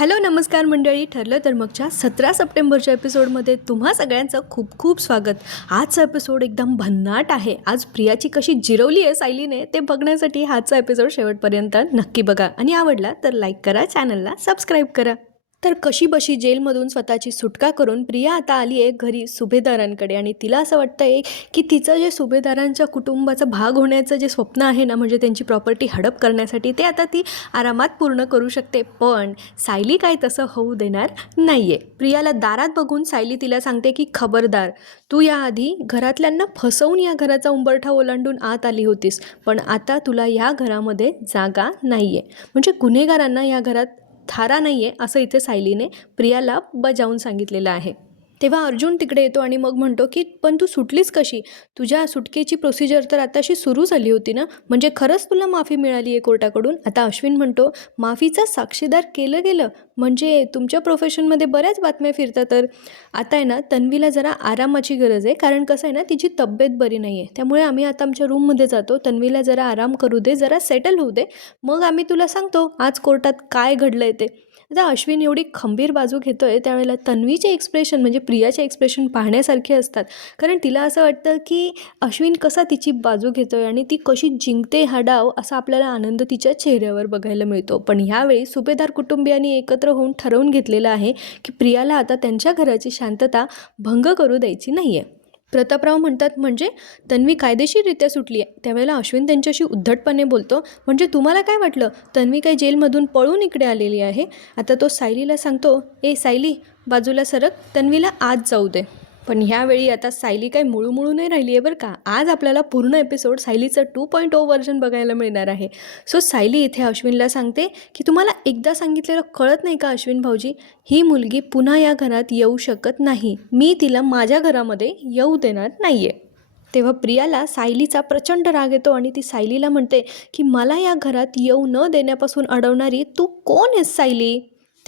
Hello नमस्कार मंडळी. ठरलं तर मगच्या सतरा सप्टेंबरच्या एपिसोडमध्ये तुम्हा सगळ्यांचं खूप खूप स्वागत. आजचा एपिसोड एकदम भन्नाट आहे. आज प्रियाची कशी जिरवली आहे सायलीने ते बघण्यासाठी आजचा एपिसोड शेवटपर्यंत नक्की बघा. आणि आवडला तर लाईक करा चॅनलला सबस्क्राईब करा. तर कशी बशी जेलमधून स्वतःची सुटका करून प्रिया आता आली आहे घरी सुभेदारांकडे. आणि तिला असं वाटतं आहे की तिचं जे सुभेदारांच्या कुटुंबाचा भाग होण्याचं जे स्वप्न आहे ना म्हणजे त्यांची प्रॉपर्टी हडप करण्यासाठी ते आता ती आरामात पूर्ण करू शकते. पण सायली काय तसं होऊ देणार नाही आहे प्रियाला दारात बघून सायली तिला सांगते की खबरदार तू याआधी घरातल्यांना फसवून या घराचा उंबरठा ओलांडून आत आली होतीस पण आता तुला या घरामध्ये जागा नाही आहे म्हणजे गुन्हेगारांना या घरात थारा नाही आहे असं इथे सायलीने प्रियाला बजावून सांगितलेलं आहे. तेव्हा अर्जुन तिकडे येतो आणि मग म्हणतो की पण तू सुटलीस कशी? तुझ्या सुटकेची प्रोसिजर तर आताशी सुरू झाली होती ना? म्हणजे खरंच तुला माफी मिळाली आहे कोर्टाकडून? आता अश्विन म्हणतो माफीचा साक्षीदार केलं गेलं. म्हणजे तुमच्या प्रोफेशनमध्ये बऱ्याच बातम्या फिरतात तर. आता आहे ना तन्वीला जरा आरामाची गरज आहे. कारण कसं आहे ना तिची तब्येत बरी नाही आहे त्यामुळे आम्ही आता आमच्या रूममध्ये जातो. तन्वीला जरा आराम करू दे. जरा सेटल होऊ दे. मग आम्ही तुला सांगतो आज कोर्टात काय घडलं आहे ते. आता अश्विन एवढी खंबीर बाजू घेतो आहे त्यावेळेला तन्वीचे एक्सप्रेशन म्हणजे प्रियाचे एक्सप्रेशन पाहण्यासारखे असतात. कारण तिला असं वाटतं की अश्विन कसा तिची बाजू घेतो आहे आणि ती कशी जिंकते हा डाव असा आपल्याला आनंद तिच्या चेहऱ्यावर बघायला मिळतो. पण ह्यावेळी सुभेदार कुटुंबियांनी एकत्र होऊन ठरवून घेतलेलं आहे की प्रियाला आता त्यांच्या घराची शांतता भंग करू द्यायची नाही आहे प्रतापराव म्हणतात म्हणजे तन्वी कायदेशीररित्या सुटली आहे त्यावेळेला अश्विन त्यांच्याशी उद्धटपणे बोलतो. म्हणजे तुम्हाला काय वाटलं? तन्वी काही जेलमधून पळून इकडे आलेली आहे? आता तो सायलीला सांगतो ए सायली बाजूला सरक. तन्वीला आज जाऊ दे. पण ह्यावेळी आता सायली काही मुळूमुळू नाही राहिली आहे बरं का. आज आपल्याला पूर्ण एपिसोड सायलीचं टू पॉईंट ओ व्हर्जन बघायला मिळणार आहे. सो सायली इथे अश्विनला सांगते की तुम्हाला एकदा सांगितलेलं कळत नाही का अश्विन भाऊजी? ही मुलगी पुन्हा या घरात येऊ शकत नाही. मी तिला माझ्या घरामध्ये येऊ देणार नाही आहे तेव्हा प्रियाला सायलीचा प्रचंड राग येतो आणि ती सायलीला म्हणते की मला या घरात येऊ न देण्यापासून अडवणारी तू कोण आहेस सायली?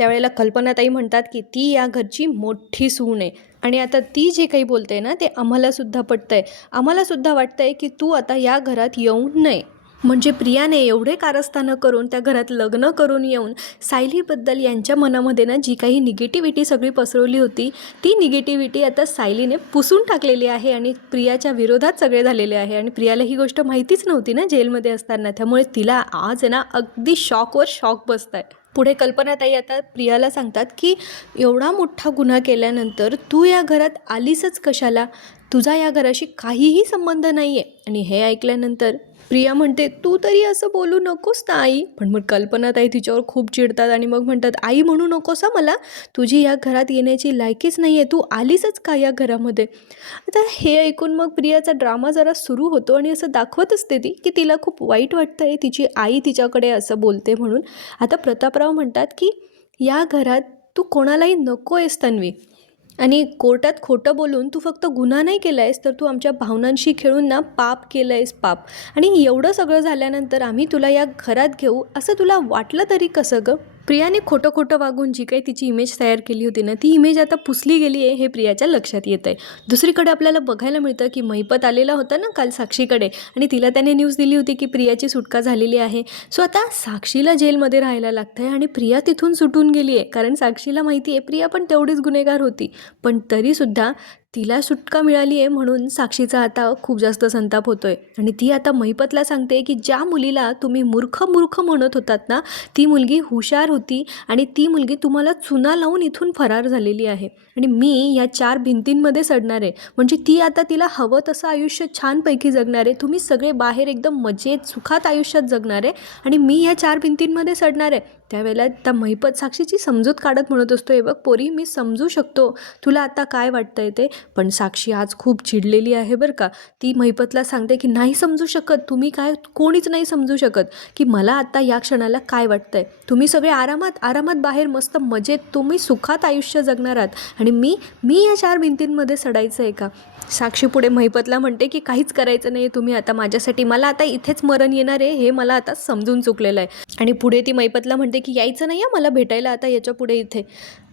त्यावेळेला कल्पनाताई म्हणतात की ती या घरची मोठी सून आहे. आणि आता ती जे काही बोलते ना ते आम्हालासुद्धा पटतं आहे आम्हालासुद्धा वाटतं आहे की तू आता या घरात येऊ नये. म्हणजे प्रियाने एवढे कारस्थानं करून त्या घरात लग्न करून येऊन सायलीबद्दल यांच्या मनामध्ये ना जी काही निगेटिव्हिटी सगळी पसरवली होती ती निगेटिव्हिटी आता सायलीने पुसून टाकलेली आहे आणि प्रियाच्या विरोधात सगळे झालेले आहे. आणि प्रियाला ही गोष्ट माहितीच नव्हती ना जेलमध्ये असताना. त्यामुळे तिला आज आहे ना अगदी शॉकवर शॉक बसत आहे पुढे कल्पनाताई आता प्रियाला सांगतात की एवढा मोठा गुन्हा केल्यानंतर तू या घरात आलीसच कशाला? तुझा या घराशी काहीही संबंध नाही आहे आणि हे ऐकल्यानंतर प्रिया म्हणते तू तरी असं बोलू नकोस ना आई पण मग कल्पनाताई तिच्यावर खूप चिडतात आणि मग म्हणतात आई म्हणू नकोस हा मला. तुझी या घरात येण्याची लायकीच नाही आहे तू आलीसच का या घरामध्ये? आता हे ऐकून मग प्रियाचा ड्रामा जरा सुरू होतो आणि असं दाखवत असते ती की तिला खूप वाईट वाटतं आहे तिची आई तिच्याकडे असं बोलते म्हणून. आता प्रतापराव म्हणतात की या घरात तू कोणालाही नको आहेस तन्वी. आणि कोर्टात खोटं बोलून तू फक्त गुन्हा नाही केला आहेस तर तू आमच्या भावनांशी खेळून ना पाप केलं आहेस पाप. आणि एवढं सगळं झाल्यानंतर आम्ही तुला या घरात घेऊ असं तुला वाटलं तरी कसं गं? प्रियाने खोटं खोटं वागून जी काही तिची इमेज तयार केली होती ना ती इमेज आता पुसली गेली आहे हे प्रियाच्या लक्षात येत आहे दुसरीकडे आपल्याला बघायला मिळतं की महिपत आलेला होता ना काल साक्षीकडे आणि तिला त्याने न्यूज दिली होती की प्रियाची सुटका झालेली आहे. सो आता साक्षीला जेलमध्ये राहायला लागतं आहे आणि प्रिया तिथून सुटून गेली आहे कारण साक्षीला माहिती आहे प्रिया पण तेवढीच गुन्हेगार होती. पण तरीसुद्धा तिला सुटका मिळाली आहे म्हणून साक्षीचा आता खूप जास्त संताप होतो आहे आणि ती आता महिपतला सांगते की ज्या मुलीला तुम्ही मूर्ख मूर्ख म्हणत होतात ना ती मुलगी हुशार होती आणि ती मुलगी तुम्हाला चुना लावून इथून फरार झालेली आहे. आणि मी या चार भिंतींमध्ये सडणार आहे. म्हणजे ती आता तिला हवं तसं आयुष्य छानपैकी जगणार आहे. तुम्ही सगळे बाहेर एकदम मजेत सुखात आयुष्यात जगणार आहे. आणि मी या चार भिंतींमध्ये सडणार आहे. त्यावेळेला त्या महिपत साक्षीची समजूत काढत म्हणत असतो हे बघ पोरी मी समजू शकतो. तुला आता काय वाटतंय ते? पण साक्षी आज खूप चिडलेली आहे बरं का. ती महिपतला सांगते की नाही समजू शकत. तुम्ही काय कोणीच नाही समजू शकत की मला आता या क्षणाला काय वाटतंय. तुम्ही सगळे आरामात आरामात बाहेर मस्त मजेत तुम्ही सुखात आयुष्य जगणार आहात. आणि मी मी या चार भिंतींमध्ये सडायचं आहे का? साक्षी पुढे महिपतला म्हणते की काहीच करायचं नाही तुम्ही आता माझ्यासाठी. मला आता इथेच मरण येणार आहे हे मला आता समजून चुकलेलं आहे. आणि पुढे ती महिपतला म्हणते की यायचं नाही आहे मला भेटायला आता याच्यापुढे इथे.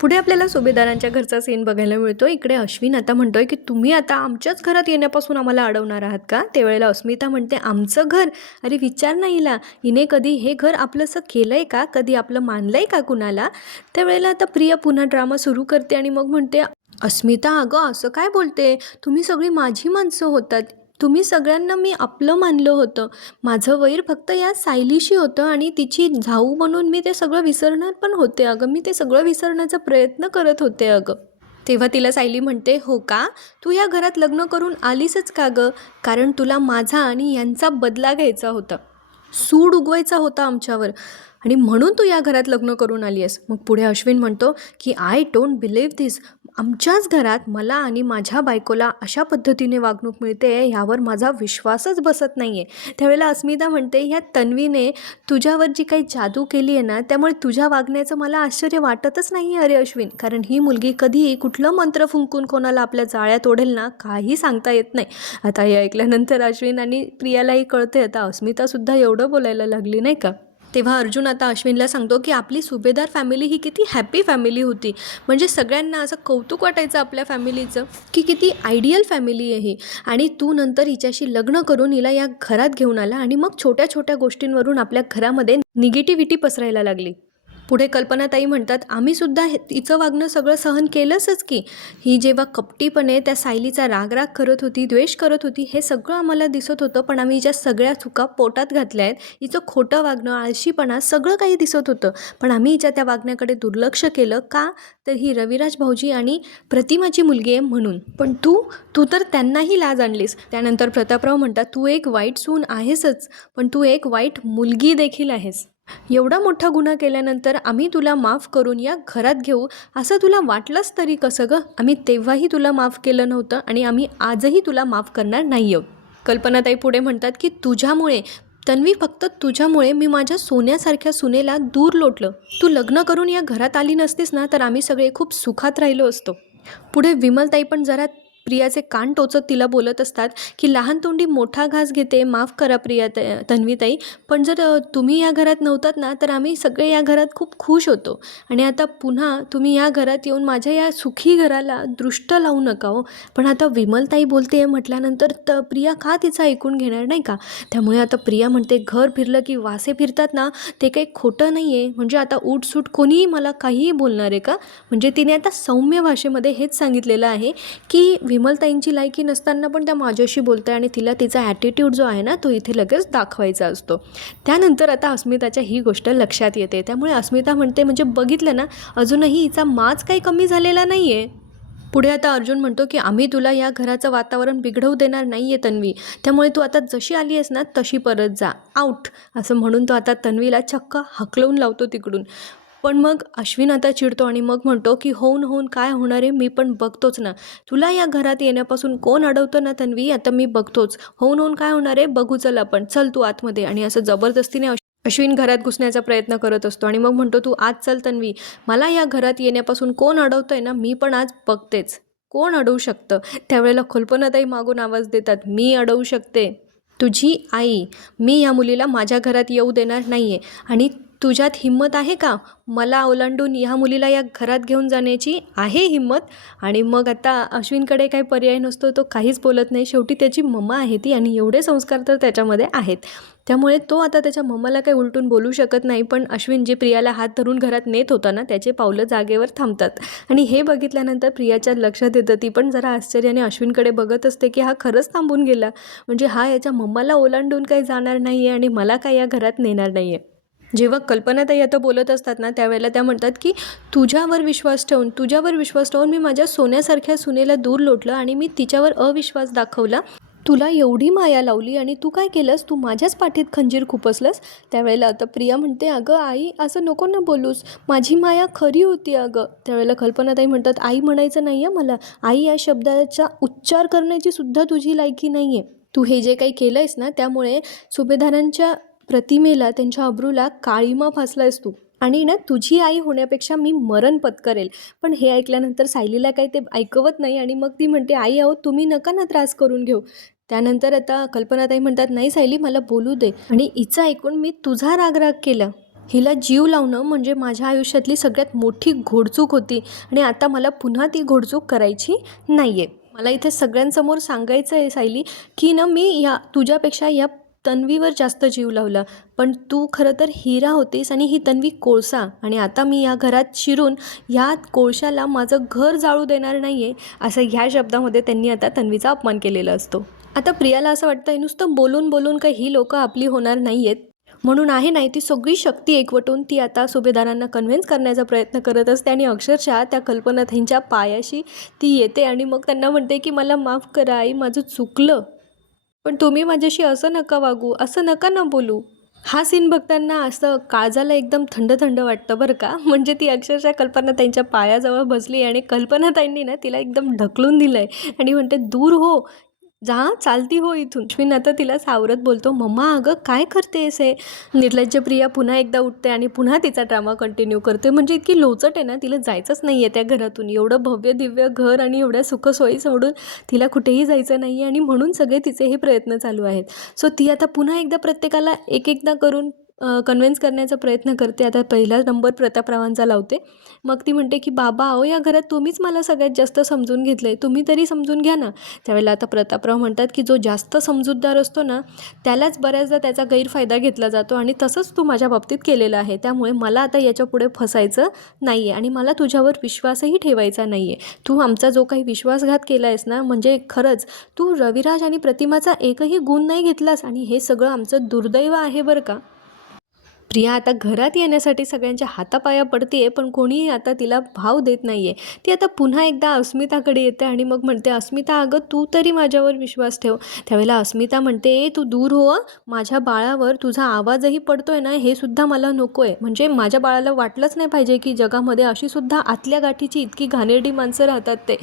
पुढे आपल्याला सुभेदारांच्या घरचा सीन बघायला मिळतो. इकडे अश्विन आता म्हणतोय की तुम्ही आता आमच्याच घरात येण्यापासून आम्हाला अडवणार आहात का? त्यावेळेला अस्मिता म्हणते आमचं घर? अरे विचार नाही हिला. हिने कधी हे घर आपलंसं केलं आहे का? कधी आपलं मानलं आहे का कुणाला? त्यावेळेला आता प्रिया पुन्हा ड्रामा सुरू करते आणि मग म्हणते अस्मिता अगं असं काय बोलते? तुम्ही सगळी माझी माणसं होतात. तुम्ही सगळ्यांना मी आपलं मानलं होतं. माझं वैर फक्त या सायलीशी होतं आणि तिची झाऊ म्हणून मी ते सगळं विसरणार पण होते अगं. मी ते सगळं विसरण्याचा प्रयत्न करत होते अगं. तेव्हा तिला सायली म्हणते हो का? तू या घरात लग्न करून आलीसच का गं? कारण तुला माझा आणि यांचा बदला घ्यायचा होता. सूड उगवायचा होता आमच्यावर. आणि म्हणून तू या घरात लग्न करून आली आहेस मग पुढे अश्विन म्हणतो की आय डोंट बिलीव्ह दिस. आमच्याच घरात मला आणि माझ्या बायकोला अशा पद्धतीने वागणूक मिळते ह्यावर माझा विश्वासच बसत नाही आहे त्यावेळेला अस्मिता म्हणते ह्या तन्वीने तुझ्यावर जी काही जादू केली आहे ना त्यामुळे तुझ्या वागण्याचं मला आश्चर्य वाटतच नाही आहे अरे अश्विन कारण ही मुलगी कधीही कुठलं मंत्र फुंकून कोणाला आपल्या जाळ्यात ओढेल ना काही सांगता येत नाही. आता हे ऐकल्यानंतर अश्विन आणि प्रियालाही कळते आता अस्मितासुद्धा एवढं बोलायला लागली नाही का? तेव्हा अर्जुन आता अश्विनला सांगतो की आपली सुभेदार फॅमिली ही किती हॅपी फॅमिली होती. म्हणजे सगळ्यांना असं कौतुक वाटायचं आपल्या फॅमिलीचं की किती आयडियल फॅमिली आहे ही. आणि तू नंतर हिच्याशी लग्न करून हिला या घरात घेऊन आला आणि मग छोट्या छोट्या गोष्टींवरून आपल्या घरामध्ये निगेटिव्हिटी पसरायला लागली. पुढे कल्पनाताई म्हणतात आम्ही सुद्धा हे तिचं वागणं सगळं सहन केलंच की. ही जेव्हा कपटीपणे त्या सायलीचा रागराग करत होती द्वेष करत होती हे सगळं आम्हाला दिसत होतं पण आम्ही ज्या सगळ्या चुका पोटात घातल्या आहेत हिचं खोटं वागणं आळशीपणा सगळं काही दिसत होतं. पण आम्ही हिच्या त्या वागण्याकडे दुर्लक्ष केलं का? तर ही रविराज भाऊजी आणि प्रतिमाची मुलगी आहे म्हणून. पण तू तू तर त्यांनाही लाज आणलीस. त्यानंतर प्रतापराव म्हणतात तू एक वाईट सून आहेसच पण तू एक वाईट मुलगी देखील आहेस. एवढा मोठा गुन्हा केल्यानंतर आम्ही तुला माफ करून या घरात घेऊ असं तुला वाटलंच तरी कसं गं? आम्ही तेव्हाही तुला माफ केलं नव्हतं आणि आम्ही आजही तुला माफ करणार नाही आहोत कल्पनाताई पुढे म्हणतात की तुझ्यामुळे तन्वी फक्त तुझ्यामुळे मी माझ्या सोन्यासारख्या सुनेला दूर लोटलं. तू लग्न करून या घरात आली नसतीस ना तर आम्ही सगळे खूप सुखात राहिलो असतो. पुढे विमलताई पण जरा प्रियाचे कान टोचत तिला बोलत असतात की लहान तोंडी मोठा घास घेते माफ करा प्रिया त तन्वीताई. पण जर तुम्ही या घरात नव्हतात ना तर आम्ही सगळे या घरात खूप खुश होतो. आणि आता पुन्हा तुम्ही या घरात येऊन माझ्या या सुखी घराला दृष्ट लावू नका हो. पण आता विमलताई बोलते आहे म्हटल्यानंतर त प्रिया का तिचं ऐकून घेणार नाही का? त्यामुळे आता प्रिया म्हणते घर फिरलं की वासे फिरतात ना ते काही खोटं नाही आहे म्हणजे आता उठसूट कोणीही मला काहीही बोलणार आहे का? म्हणजे तिने आता सौम्य भाषेमध्ये हेच सांगितलेलं आहे की विमलताईंची लायकी नसताना पण त्या माझ्याशी बोलते आणि तिला तिचा ॲटिट्यूड जो आहे ना तो इथे लगेच दाखवायचा असतो. त्यानंतर आता अस्मिताच्या ही गोष्ट लक्षात येते. त्यामुळे अस्मिता म्हणते म्हणजे बघितलं ना अजूनही हिचा माज काही कमी झालेला नाही आहे पुढे आता अर्जुन म्हणतो की आम्ही तुला या घराचं वातावरण बिघडवू देणार नाही आहे तन्वी. त्यामुळे तू आता जशी आली आहेस ना तशी परत जा. आऊट असं म्हणून तो आता तन्वीला चक्क हकलवून लावतो तिकडून. पण मग अश्विन आता चिडतो आणि मग म्हणतो की होऊन होऊन काय होणार आहे? मी पण बघतोच ना. तुला या घरात येण्यापासून कोण अडवतं ना तन्वी? आता मी बघतोच. होऊन होऊन काय होणार आहे? बघू चल आपण चल तू आतमध्ये. आणि असं जबरदस्तीने अश्विन घरात घुसण्याचा प्रयत्न करत असतो आणि मग म्हणतो तू आज चल तन्वी. मला या घरात येण्यापासून कोण अडवतंय ना मी पण आज बघतेच. कोण अडवू शकतं? त्यावेळेला कल्पनाताई मागून आवाज देतात मी अडवू शकते. तुझी आई. मी या मुलीला माझ्या घरात येऊ देणार नाही आहे आणि तुझ्यात हिंमत आहे का? मला ओलांडून ह्या मुलीला या घरात घेऊन जाण्याची आहे हिंमत. आणि मग आता अश्विनकडे काही पर्याय नसतो तो काहीच बोलत नाही. शेवटी त्याची मम्मा आहे ती आणि एवढे संस्कार तर त्याच्यामध्ये आहेत. त्यामुळे तो आता त्याच्या मम्माला काही उलटून बोलू शकत नाही पण अश्विन जे प्रियाला हात धरून घरात नेत होता ना त्याचे पावलं जागेवर थांबतात. आणि हे बघितल्यानंतर प्रियाच्या लक्षात येतं ती पण जरा आश्चर्याने अश्विनकडे बघत असते की हा खरंच थांबून गेला. म्हणजे हा याच्या मम्माला ओलांडून काही जाणार नाही आहे आणि मला काय या घरात नेणार नाही आहे जेव्हा कल्पनाताई आता बोलत असतात ना त्यावेळेला त्या म्हणतात की तुझ्यावर विश्वास ठेवून तुझ्यावर विश्वास ठेवून मी माझ्या सोन्यासारख्या सुनेला दूर लोटलं आणि मी तिच्यावर अविश्वास दाखवला. तुला एवढी माया लावली आणि तू काय केलंस? तू माझ्याच पाठीत खंजीर खुपसलंस. त्यावेळेला आता प्रिया म्हणते अगं आई असं नको ना बोलूस. माझी माया खरी होती अगं. त्यावेळेला कल्पनाताई म्हणतात आई म्हणायचं नाही आहे मला. आई या शब्दाचा उच्चार करण्याची सुद्धा तुझी लायकी नाही आहे तू हे जे काही केलं आहेस ना त्यामुळे सुभेदारांच्या प्रतिमेला त्यांच्या अब्रूला काळीमा फासलायस तू. आणि ना तुझी आई होण्यापेक्षा मी मरण पत्करेल. पण हे ऐकल्यानंतर सायलीला काही ते ऐकवत नाही आणि मग ती म्हणते आई आहो तुम्ही नका ना त्रास करून घेऊ. त्यानंतर आता कल्पनाताई म्हणतात नाही सायली मला बोलू दे. आणि हिचं ऐकून मी तुझा रागराग केला. हिला जीव लावणं म्हणजे माझ्या आयुष्यातली सगळ्यात मोठी घोडचूक होती आणि आता मला पुन्हा ती घोडचूक करायची नाही आहे मला इथे सगळ्यांसमोर सांगायचं आहे सायली की ना मी या तुझ्यापेक्षा या तन्वीवर जास्त जीव लावला. पण तू खरं तर हिरा होतीस आणि ही तन्वी कोळसा. आणि आता मी या घरात शिरून ह्या कोळशाला माझं घर जाळू देणार नाही आहे असं ह्या शब्दामध्ये त्यांनी आता तन्वीचा अपमान केलेला असतो. आता प्रियाला असं वाटतं नुसतं बोलून बोलून काही ही लोकं आपली होणार नाही आहेत म्हणून आहे नाही ती सगळी शक्ती एकवटून ती आता सुभेदारांना कन्व्हिन्स करण्याचा प्रयत्न करत असते आणि अक्षरशः त्या कल्पनाताईंच्या पायाशी ती येते आणि मग त्यांना म्हणते की मला माफ करा आई माझं चुकलं. पण तुम्ही माझ्याशी असं नका वागू असं नका ना बोलू. हा सीन बघताना असं काळजाला एकदम थंड थंड वाटतं बरं का. म्हणजे ती अक्षरशः कल्पना त्यांच्या पायाजवळ बसली आणि कल्पनाताईंनी ना तिला एकदम ढकलून दिलं आहे आणि म्हणते दूर हो जा चालती हो इथून. अश्विन आता तिला सावरत बोलतो मम्मा अगं काय करतेस हे? निर्लज्ज प्रिया पुन्हा एकदा उठते आणि पुन्हा तिचा ड्रामा कंटिन्यू करते. म्हणजे इतकी लोचट आहे ना तिला जायचंच नाही आहे त्या घरातून. एवढं भव्य दिव्य घर आणि एवढ्या सुखसोयी सोडून तिला कुठेही जायचं नाही आहे आणि म्हणून सगळे तिचे हे प्रयत्न चालू आहेत. सो ती आता पुन्हा एकदा प्रत्येकाला एक एकदा करून कन्व्हिन्स करण्याचा प्रयत्न करते. आता पहिला नंबर प्रतापरावांचा लावते. मग ती म्हणते की बाबा अहो या घरात तुम्हीच मला सगळ्यात जास्त समजून घेतलं आहे तुम्ही तरी समजून घ्या ना. त्यावेळेला आता प्रतापराव म्हणतात की जो जास्त समजूतदार असतो ना त्यालाच बऱ्याचदा त्याचा गैरफायदा घेतला जातो आणि तसंच तू माझ्या बाबतीत केलेलं आहे. त्यामुळे मला आता याच्यापुढे फसायचं नाही आहे आणि मला तुझ्यावर विश्वासही ठेवायचा नाही आहे तू आमचा जो काही विश्वासघात केला आहेस ना म्हणजे खरंच तू रविराज आणि प्रतिमाचा एकही गुण नाही घेतलास आणि हे सगळं आमचं दुर्दैव आहे बरं का? प्रिया आता घरात येण्यासाठी सगळ्यांच्या हातापाया पडते आहे पण कोणीही आता तिला भाव देत नाही आहे ती आता पुन्हा एकदा अस्मिताकडे येते आणि मग म्हणते अस्मिता अगं तू तरी माझ्यावर विश्वास ठेव. त्यावेळेला अस्मिता म्हणते ए तू दूर हो माझ्या बाळावर तुझा आवाजही पडतोय ना हे सुद्धा मला नको आहे म्हणजे माझ्या बाळाला वाटलंच नाही पाहिजे की जगामध्ये अशी सुद्धा आतल्या गाठीची इतकी घाणेरडी माणसं राहतात ते.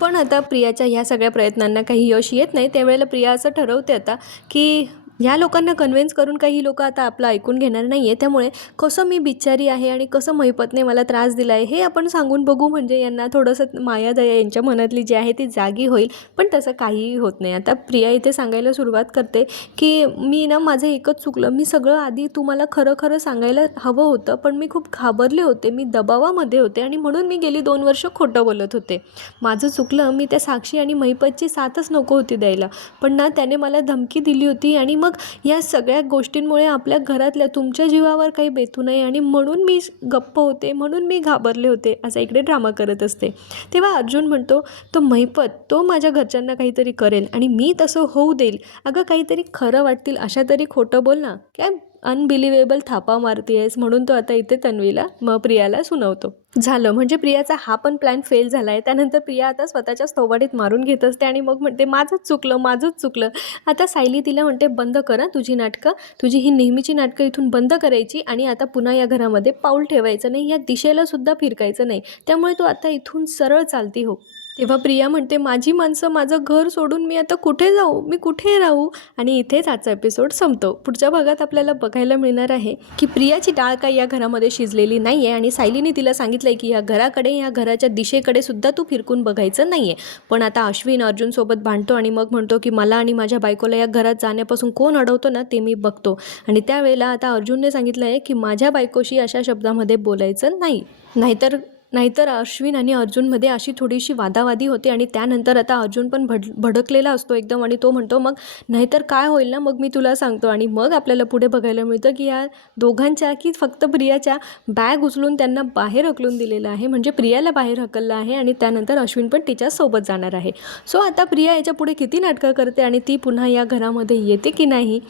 पण आता प्रियाच्या ह्या सगळ्या प्रयत्नांना काही यश येत नाही. त्यावेळेला प्रिया असं ठरवते आता की ह्या लोकांना कन्व्हिन्स करून काही लोक आता आपलं ऐकून घेणार नाही आहे त्यामुळे कसं मी बिचारी आहे आणि कसं महिपतने मला त्रास दिला आहे हे आपण सांगून बघू. म्हणजे यांना थोडंसं माया दया यांच्या मनातली जी आहे ती जागी होईल. पण तसं काहीही होत नाही. आता प्रिया इथे सांगायला सुरुवात करते की मी ना माझं एकच चुकलं. मी सगळं आधी तुम्हाला खरं खरं सांगायला हवं होतं पण मी खूप घाबरले होते. मी दबावामध्ये होते आणि म्हणून मी गेली दोन वर्ष खोटं बोलत होते. माझं चुकलं मी त्या साक्षी आणि महिपतची साथच नको होती द्यायला. पण ना त्याने मला धमकी दिली होती आणि मग मग या सगळ्या गोष्टींमुळे आपल्या घरातल्या तुमच्या जीवावर काही बेतू नये आणि म्हणून मी गप्प होते म्हणून मी घाबरले होते असा इकडे ड्रामा करत असते. तेव्हा अर्जुन म्हणतो तो महिपत तो माझ्या घरच्यांना काहीतरी करेल आणि मी तसं होऊ देईल. अगं काहीतरी खरं वाटतील अशा तरी खोटं बोल ना. काय अनबिलिवेबल थापा मारतीयेस म्हणून तो आता इथे तन्वीला मग प्रियाला सुनावतो. झालं म्हणजे प्रियाचा हा पण प्लॅन फेल झाला आहे त्यानंतर प्रिया आता स्वतःच्या थोबाडीत मारून घेत असते आणि मग म्हणते माझंच चुकलं माझंच चुकलं. आता सायली तिला म्हणते बंद करा तुझी नाटकं. तुझी ही नेहमीची नाटकं इथून बंद करायची आणि आता पुन्हा या घरामध्ये पाऊल ठेवायचं नाही या दिशेला सुद्धा फिरकायचं नाही. त्यामुळे तू आता इथून सरळ चालती हो. तेव्हा प्रिया म्हणते माझी माणसं माझं घर सोडून मी आता कुठे जाऊ? मी कुठे राहू? आणि इथेच आजचा एपिसोड संपतो. पुढच्या भागात आपल्याला बघायला मिळणार आहे की प्रियाची डाळ काय या घरामध्ये शिजलेली नाही आहे आणि सायलीने तिला सांगितलं आहे की या घराकडे या घराच्या दिशेकडे सुद्धा तू फिरकून बघायचं नाही आहे पण आता अश्विन अर्जुनसोबत भांडतो आणि मग म्हणतो की मला आणि माझ्या बायकोला या घरात जाण्यापासून कोण अडवतो ना ते मी बघतो. आणि त्यावेळेला आता अर्जुनने सांगितलं आहे की माझ्या बायकोशी अशा शब्दामध्ये बोलायचं नाही. नाहीतर नाहीतर अश्विन आणि अर्जुनमध्ये अशी थोडीशी वादावादी होते आणि त्यानंतर आता अर्जुन पण भड भडकलेला असतो एकदम आणि तो म्हणतो मग नाहीतर काय होईल ना? मग मी तुला सांगतो. आणि मग आपल्याला पुढे बघायला मिळतं की या दोघांच्या की फक्त प्रियाच्या बॅग उचलून त्यांना बाहेर हकलून दिलेलं आहे. म्हणजे प्रियाला बाहेर हकललं आहे आणि त्यानंतर अश्विन पण तिच्यासोबत जाणार आहे. सो आता प्रिया याच्यापुढे किती नाटकं करते आणि ती पुन्हा या घरामध्ये येते की नाही?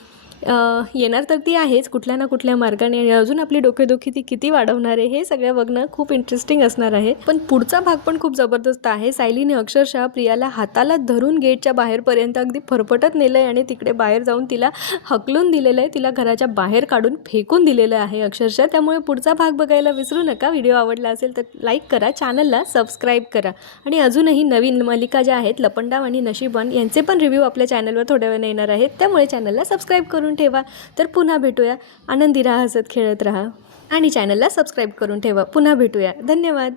येणार तर ती आहेच कुठल्या ना कुठल्या मार्गाने. आणि अजून आपली डोकेदुखी ती किती वाढवणार आहे हे सगळं बघणं खूप इंटरेस्टिंग असणार आहे. पण पुढचा भाग पण खूप जबरदस्त आहे. सायलीने अक्षरशः प्रियाला हाताला धरून गेटच्या बाहेरपर्यंत अगदी फरफटत नेलं आहे आणि तिकडे बाहेर जाऊन तिला हकलून दिलेलं आहे तिला घराच्या बाहेर काढून फेकून दिलेलं आहे अक्षरशः. त्यामुळे पुढचा भाग बघायला विसरू नका. व्हिडिओ आवडला असेल तर लाईक करा चॅनलला सबस्क्राईब करा. आणि अजूनही नवीन मालिका ज्या आहेत लपंडाव आणि नशीबन यांचे पण रिव्ह्यू आपल्या चॅनलवर थोड्या वेळाने येणार आहेत. त्यामुळे चॅनलला सबस्क्राईब करून ठेवा. तर पुन्हा भेटूया. आनंदी राहा हसत खेळत राहा. आणि चॅनलला सबस्क्राईब करून ठेवा. पुन्हा भेटूया. धन्यवाद.